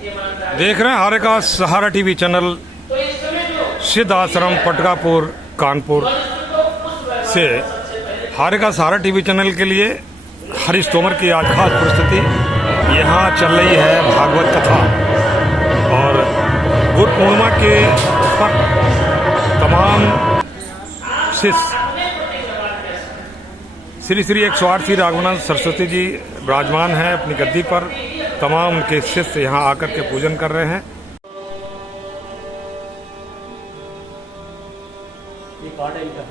देख रहे हैं हारे का सहारा टीवी चैनल। सिद्ध आश्रम पटकापुर कानपुर से हारे का सहारा टीवी चैनल के लिए हरीश तोमर की आज खास प्रस्तुति। यहाँ चल रही है भागवत कथा और गुरु पूर्णिमा के पर तमाम शिष्य श्री श्री 108 श्री राघवानंद सरस्वती जी विराजमान हैं अपनी गद्दी पर। तमाम उनके शिष्य यहाँ आकर के पूजन कर रहे हैं। ये कार्ड है इनका।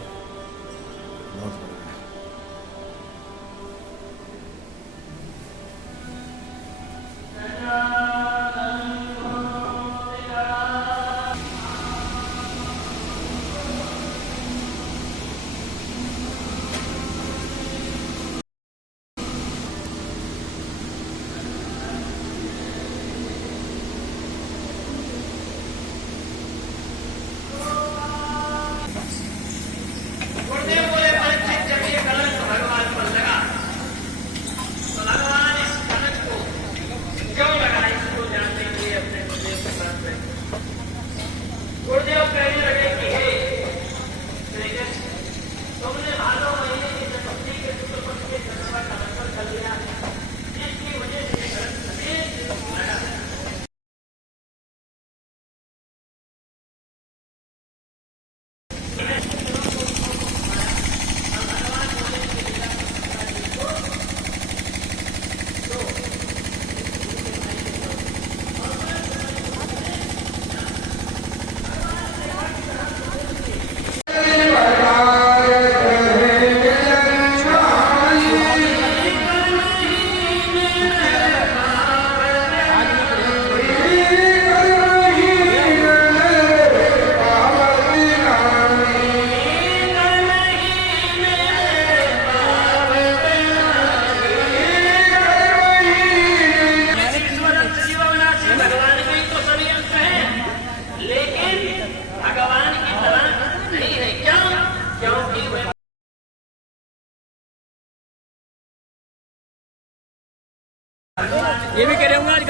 ये भी कह रहे होंगे आज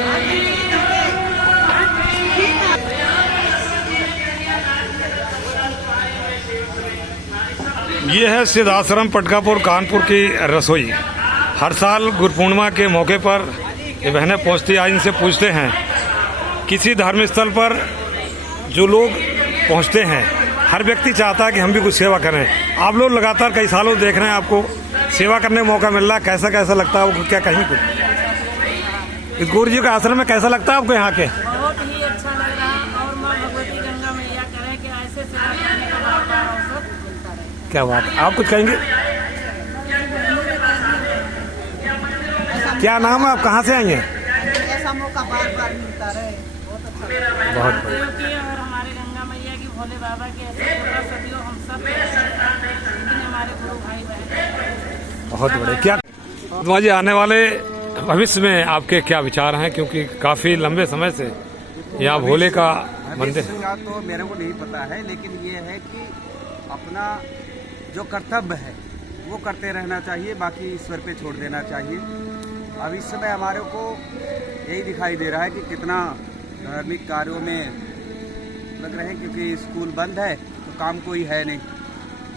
ये है सिद्ध आश्रम पटकापुर कानपुर की रसोई। हर साल गुरु पूर्णिमा के मौके पर ये बहनें पहुँचती आज इनसे पूछते हैं किसी धार्मिक स्थल पर जो लोग पहुँचते हैं हर व्यक्ति चाहता है कि हम भी कुछ सेवा करें। आप लोग लगातार कई सालों देख रहे हैं, आपको सेवा करने का मौका मिल रहा है, कैसा कैसा लगता है आपको? क्या कहीं कुछ इस गुरु जी के आश्रम में कैसा लगता है आपको यहाँ के? बहुत ही अच्छा लग रहा और माँ भगवती गंगा मैया करे कि ऐसे सेवा करने का मौका अवसर मिलता रहे। क्या बात है, आप कुछ कहेंगे? क्या नाम है, आप कहाँ से आई हैं? ऐसा मौका बार बार मिलता रहे, बहुत अच्छा लगता है। बहुत क्योंकि और हमारे गंगा मैया की भोले बाबा की ऐसे पूरा सदियों हम सब लेकिन हमारे गुरु भाई बहन बहुत बड़े। क्या जी आने वाले भविष्य में आपके क्या विचार हैं, क्योंकि काफी लंबे समय से यहाँ भोले का मंदिर का तो मेरे को नहीं पता है, लेकिन ये है कि अपना जो कर्तव्य है वो करते रहना चाहिए, बाकी ईश्वर पे छोड़ देना चाहिए। अब इस समय हमारे को यही दिखाई दे रहा है कि कितना धार्मिक कार्यों में लग रहे हैं, क्योंकि स्कूल बंद है तो काम कोई है नहीं।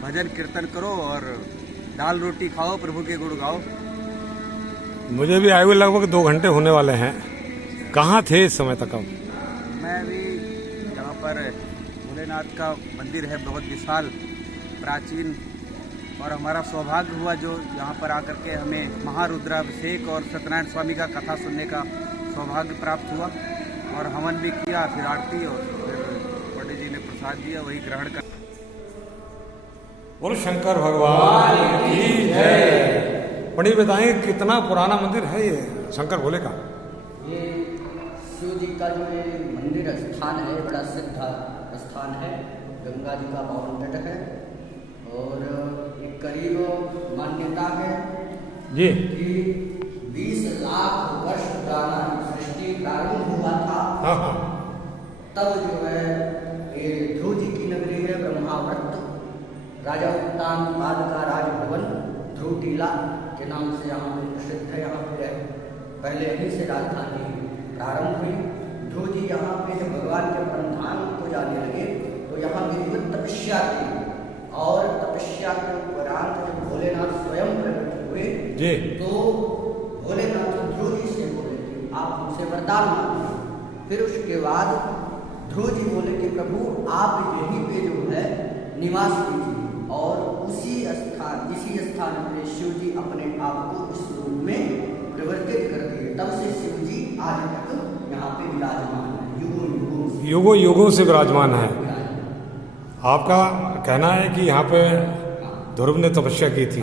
भजन कीर्तन करो और दाल रोटी खाओ, प्रभु के गुण गाओ। मुझे भी आए हुए लगभग 2 घंटे होने वाले हैं। कहाँ थे इस समय तक? अब मैं भी यहाँ पर भोलेनाथ का मंदिर है, बहुत विशाल प्राचीन, और हमारा सौभाग्य हुआ जो यहाँ पर आकर के हमें महारुद्राभिषेक और सत्यनारायण स्वामी का कथा सुनने का सौभाग्य प्राप्त हुआ, और हवन भी किया, फिर आरती, और फिर पंडित जी ने प्रसाद दिया, वही ग्रहण कर। बोलो शंकर भगवान की जय। पंडित बताएंगे कितना पुराना मंदिर है ये शंकर भोले का? ये शिव जी का जो ये मंदिर स्थान है बड़ा सिद्ध स्थान है, गंगा जी का पावन तट है, और एक करीब मान्यता है जी कि 20 लाख वर्ष पुराना सृष्टि प्रारंभ हुआ था। हाँ। तब जो है ये ध्रुव जी की नगरी है ब्रह्मावर्त, राजा उत्तानपाद का राजभवन ध्रुव टीला के नाम से यहाँ पे प्रसिद्ध है। यहाँ पे पहले यहीं से राजधानी प्रारंभ हुई अपने जब भगवान के परमधाम को जाने लगे तो यहाँ विधिवत तपस्या की, और तपस्या के उपरांत जब भोलेनाथ स्वयं प्रकट हुए जी। तो भोलेनाथ ध्रुव जी से बोले कि आप हमसे वरदान मांगिए। फिर उसके बाद ध्रुव जी बोले कि प्रभु आप यहीं पे जो है निवास कीजिए, और इसी स्थान पे शिव जी अपने आप को इस रूप में परिवर्तित कर दिए। तब से शिव जी आज तक यहाँ पे विराजमान है, युगों युगों से विराजमान है। आपका कहना है कि यहाँ पे ध्रुव ने तपस्या की थी,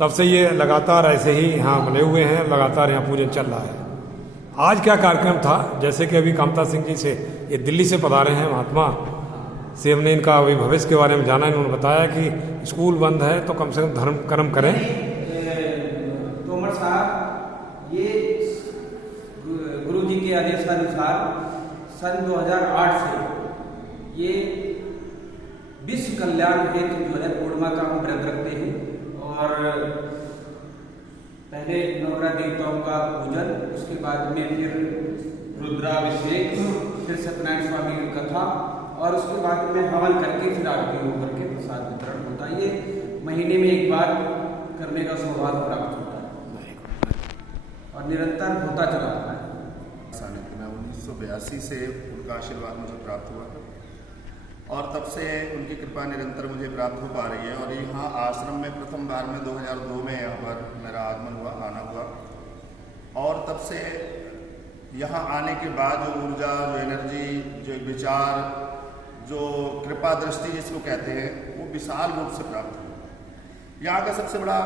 तब से ये लगातार ऐसे ही यहाँ बने हुए हैं, लगातार यहाँ पूजन चल रहा है। आज क्या कार्यक्रम था? जैसे कि अभी कामता सिंह जी से ये दिल्ली से पधारे हैं महात्मा से, हमने इनका अभी भविष्य के बारे में जाना। इन्होंने बताया कि स्कूल बंद है तो कम से कम धर्म कर्म करें। तोमर साहब, ये गुरु जी के आदेशानुसार सन 2008 से ये विश्व कल्याण हेतु जो है पूर्णिमा का हम व्रत रखते हैं, और पहले नवग्रह देवताओं का पूजन, उसके बाद में फिर रुद्राभिषेक, फिर सत्यनारायण स्वामी की कथा, और उसके बाद में हवन करके फिर आरती होकर के प्रसाद वितरण होता है। ये महीने में एक बार करने का सौभाग्य प्राप्त होता है और निरंतर होता चला आता है। 1982 से उनका आशीर्वाद मुझे प्राप्त हुआ और तब से उनकी कृपा निरंतर मुझे प्राप्त हो पा रही है। और यहाँ आश्रम में प्रथम बार में 2002 में यहाँ पर मेरा आगमन हुआ, आना हुआ, और तब से यहाँ आने के बाद जो ऊर्जा, जो एनर्जी, जो एक विचार, जो कृपा दृष्टि जिसको कहते हैं, वो विशाल रूप से प्राप्त हुई। यहाँ का सबसे बड़ा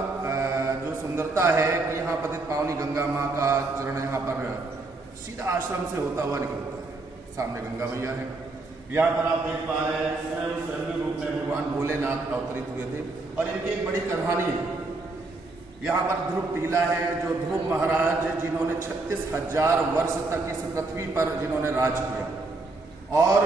जो सुंदरता है कि यहाँ पतित पावनी गंगा माँ का चरण यहाँ पर सीधा आश्रम से होता हुआ निकलता है। सामने गंगा मैया है, यहाँ पर आप देख पा रहे हैं स्वयं रूप में भगवान भोलेनाथ अवतरित हुए थे। और इनकी एक बड़ी कहानी है, यहाँ पर ध्रुव टीला है, जो ध्रुव महाराज जिन्होंने 36,000 वर्ष तक इस पृथ्वी पर जिन्होंने राज किया, और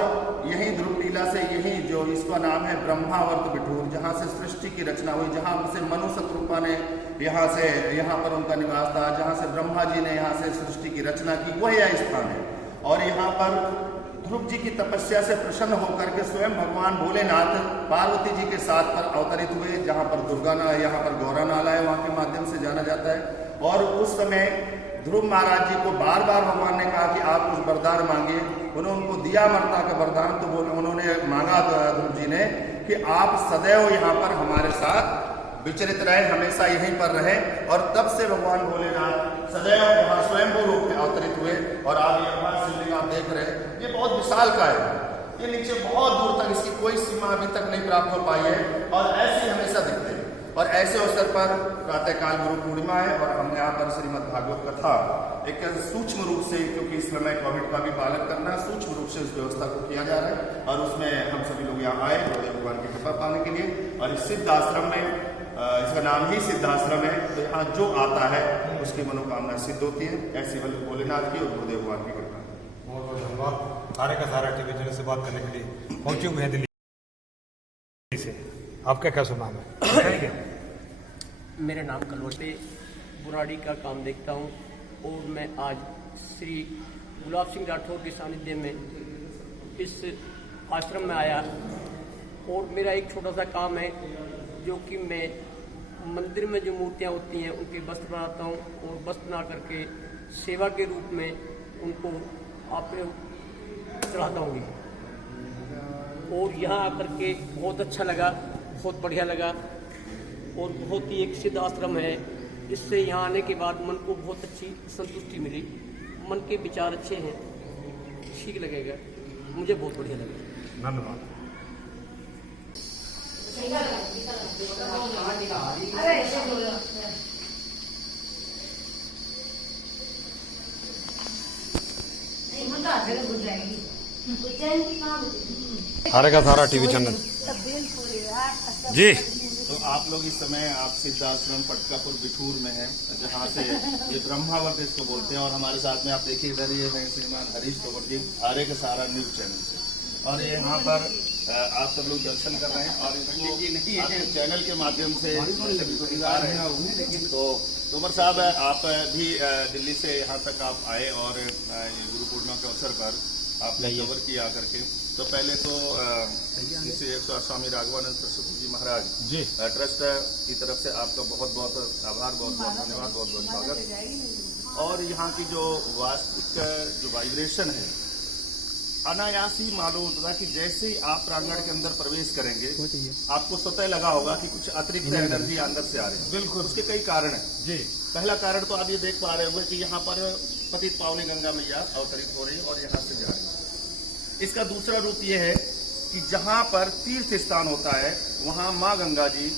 यही ध्रुव टीला से यही जो इसका नाम है ब्रह्मावर्त बिठूर, जहाँ से सृष्टि की रचना हुई, जहाँ से मनु शत्रुपा ने यहाँ पर उनका निवास था, जहाँ से ब्रह्मा जी ने यहाँ से सृष्टि की रचना की, वह यह स्थान है। और यहाँ पर ध्रुव जी की तपस्या से प्रसन्न होकर के स्वयं भगवान भोलेनाथ पार्वती जी के साथ पर अवतरित हुए, जहाँ पर दुर्गा नाला, यहाँ पर गौरा नाला है, वहाँ के माध्यम से जाना जाता है। और उस समय ध्रुव महाराज जी को बार बार भगवान ने कहा कि आप कुछ वरदान मांगिए। उन्होंने उनको दिया मरता का वरदान, तो उन्होंने मांगा ध्रुव जी ने कि आप सदैव यहाँ पर हमारे साथ विचरित रहे, हमेशा यहीं पर रहे। और तब से भगवान भोलेनाथ सदैव यहाँ स्वयंभू रूप में अवतरित हुए। और आप यहाँ शिवलिंग आप देख रहे हैं, ये बहुत विशाल का है, ये नीचे बहुत दूर तक, इसकी कोई सीमा अभी तक नहीं प्राप्त हो पाई है, और ऐसे हमेशा दिखते हैं। और ऐसे अवसर पर प्रातःकाल गुरु पूर्णिमा है, और हम यहाँ पर श्रीमद् भागवत कथा एक सूक्ष्म रूप से, क्योंकि इस समय कोविड का भी पालन करना, सूक्ष्म रूप से उस व्यवस्था को किया जा रहा है। और उसमें हम सभी लोग यहाँ आए भगवान की कृपा पाने के लिए। और इस सिद्ध आश्रम में, इसका नाम ही सिद्धाश्रम है, तो यहाँ जो आता है उसकी मनोकामना सिद्ध होती है। ऐसी भोलेनाथ की और गुरुदेव भगवान की कृपा। बहुत बहुत धन्यवाद। सारे का सारा टीवी चैनल से बात करने के लिए पहुंचे हुए हैं दिल्ली से। आपका क्या सुनाम है? मेरा नाम कलवटे बुराड़ी का काम देखता हूँ, और मैं आज श्री गुलाब सिंह राठौर के सानिध्य में इस आश्रम में आया। और मेरा एक छोटा सा काम है, जो कि मैं मंदिर में जो मूर्तियाँ होती हैं उनके वस्त्र बनाता हूँ, और वस्त्र बना करके सेवा के रूप में उनको आप चढ़ाता हूँ। और यहाँ आकर के बहुत अच्छा लगा, बहुत बढ़िया लगा, और बहुत ही एक सिद्ध आश्रम है। इससे यहाँ आने के बाद मन को बहुत अच्छी संतुष्टि मिली, मन के विचार अच्छे हैं, ठीक लगेगा, मुझे बहुत बढ़िया लगा। धन्यवाद। सारे का सारा टीवी चैनल जी। तो आप लोग इस समय आप सिद्ध आश्रम पटकापुर बिठूर में हैं, जहाँ से ये ब्रह्मावर्त इसको बोलते हैं। और हमारे साथ में आप देखिए इधर ये है श्रीमान हरीश तोमर जी, सारे के सारा न्यूज चैनल से। और यहाँ पर आप सब लोग दर्शन कर रहे हैं, और आपके चैनल के माध्यम से आ रहे हैं। तो तोमर साहब, आप भी दिल्ली से यहाँ तक आप आए, और गुरु पूर्णिमा के अवसर पर आपने कवर किया करके। तो पहले तो श्री स्वामी राघवानंद सरस्वती जी महाराज जी ट्रस्ट की तरफ से आपका बहुत बहुत आभार, बहुत बहुत धन्यवाद, बहुत बहुत स्वागत। और यहाँ की जो वास्तविक जो वाइब्रेशन है, अनायास ही मालूम होता है कि जैसे ही आप प्रांगण के अंदर प्रवेश करेंगे आपको स्वतः लगा होगा कि कुछ अतिरिक्त एनर्जी अंदर से आ रही है। बिल्कुल। उसके कई कारण हैं जी। पहला कारण तो आप ये देख पा रहे होंगे कि यहाँ पर पतित पावनी गंगा मैया अवतरित हो रही और यहाँ से जा रही। इसका दूसरा रूप ये है कि जहाँ पर तीर्थ स्थान होता है वहाँ माँ गंगा जी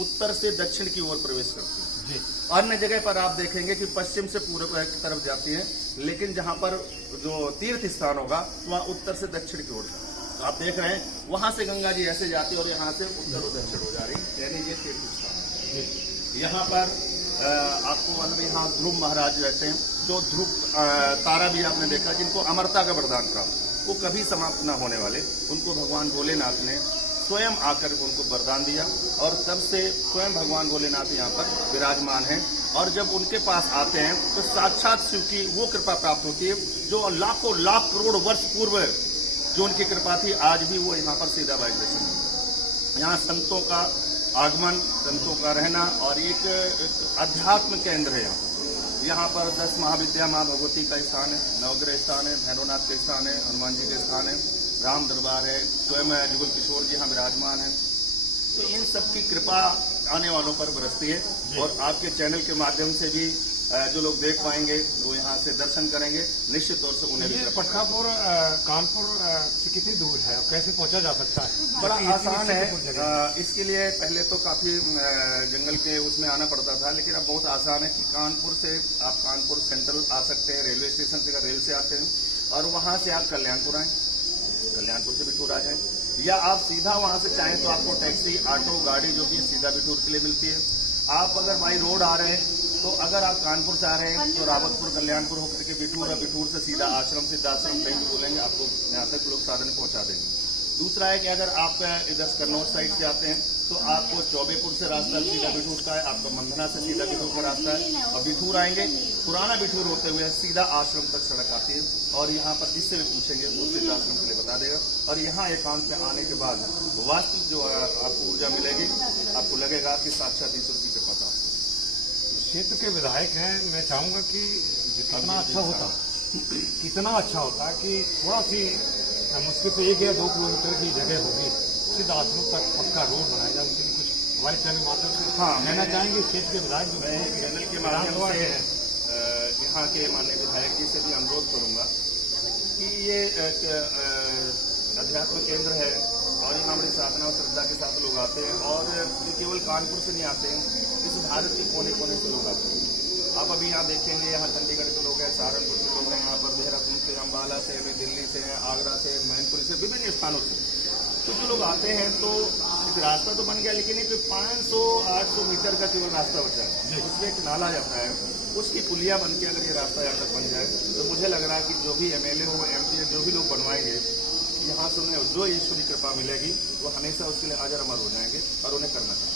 उत्तर से दक्षिण की ओर प्रवेश करती है जी। अन्य जगह पर आप देखेंगे कि पश्चिम से पूर्व की तरफ जाती हैं, लेकिन जहाँ पर जो तीर्थ स्थान होगा वहाँ उत्तर से दक्षिण की ओर। तो आप देख रहे हैं वहां से गंगा जी ऐसे जाती है और यहाँ से उत्तर और दक्षिण हो जा रही, यानी ये तीर्थ स्थान है। यहाँ पर आपको मतलब यहाँ ध्रुव महाराज रहते हैं, जो ध्रुव तारा भी आपने देखा, जिनको अमरता का वरदान प्राप्त, वो कभी समाप्त न होने वाले, उनको भगवान भोलेनाथ ने स्वयं आकर उनको वरदान दिया और तब से स्वयं भगवान भोलेनाथ यहाँ पर विराजमान हैं। और जब उनके पास आते हैं तो साक्षात शिव की वो कृपा प्राप्त होती है जो लाखों लाख करोड़ वर्ष पूर्व जो उनकी कृपा थी, आज भी वो यहाँ पर सीधा वाइब्रेशन है। यहाँ संतों का आगमन, संतों का रहना और एक अध्यात्म केंद्र है। यहाँ पर 10 महाविद्या माँ भगवती का स्थान है, नवग्रह स्थान है, भैरवनाथ का स्थान है, हनुमान जी का स्थान है, राम दरबार है, स्वयं जुगल किशोर जी यहाँ विराजमान है। तो इन सब की कृपा आने वालों पर बरसती है और आपके चैनल के माध्यम से भी जो लोग देख पाएंगे वो यहाँ से दर्शन करेंगे, निश्चित तौर से उन्हें भी। पटकापुर कानपुर से कितनी दूर है, कैसे पहुंचा जा सकता है? बड़ा आसान है। इसके लिए पहले तो काफी जंगल के उसमें आना पड़ता था, लेकिन अब बहुत आसान है कि कानपुर से आप कानपुर सेंट्रल आ सकते हैं, रेलवे स्टेशन से रेल से आते हैं और वहां से आप कल्याणपुर आए, कल्याणपुर से बिठूर आ जाए, या आप सीधा वहां से चाहें तो आपको टैक्सी, ऑटो, गाड़ी जो कि सीधा बिठूर के लिए मिलती है। आप अगर बाई रोड आ रहे हैं तो अगर आप कानपुर से आ रहे हैं तो रावतपुर, कल्याणपुर होकर के बिठूर, और बिठूर से सीधा आश्रम, सिद्धाश्रम कहीं भी बोलेंगे आपको यहाँ तक लोग साधन पहुंचा देंगे। दूसरा है कि अगर आप इधर कन्नौज साइड से आते हैं तो आपको चौबेपुर से रास्ता सीधा बिठूर का है, आपका मंधना से सीधा बिठूर का रास्ता है, और बिठूर आएंगे, पुराना बिठूर होते हुए सीधा आश्रम तक सड़क आती है और यहाँ पर जिससे भी पूछेंगे वो सीधा आश्रम के लिए बता देगा। और यहाँ एकांत में आने के बाद वास्तविक जो आपको ऊर्जा मिलेगी, आपको लगेगा कि साक्षात ईश्वर की कृपा था। क्षेत्र के विधायक हैं, मैं चाहूंगा कि कितना अच्छा होता कि थोड़ा सी मुश्किल से 1 या 2 किलोमीटर की जगह होगी, सीधा आश्रम तक पक्का रोड बनाया जाए। उनके लिए कुछ हमारे चैनल के माध्यम से कहना चाहेंगे क्षेत्र के विधायक जो चैनल के माध्यम से यहाँ के माननीय विधायक जी से भी अनुरोध करूंगा कि ये अध्यात्म केंद्र है और यहाँ बड़ी साधना और श्रद्धा के साथ लोग आते हैं और केवल कानपुर से नहीं आते हैं, इस भारत के कोने कोने से लोग आते हैं। आप अभी यहाँ देखेंगे, यहाँ चंडीगढ़ के लोग हैं, सहारनपुर के लोग हैं, यहाँ पर देहरादून से, अम्बाला से, दिल्ली से हैं, आगरा से, मैनपुरी से, विभिन्न स्थानों से तो जो लोग आते हैं। तो एक रास्ता तो बन गया, लेकिन एक 500-800 मीटर का केवल रास्ता बचा है, उसमें एक नाला जाता है, उसकी पुलिया बन के अगर ये रास्ता यहाँ तक बन जाए तो मुझे लग रहा है कि जो भी MLA हो, MP जो भी लोग बनवाएंगे, यहाँ से उन्हें जो ईश्वरी कृपा मिलेगी वो हमेशा उसके लिए अजर अमर हो जाएंगे और उन्हें करना चाहिए।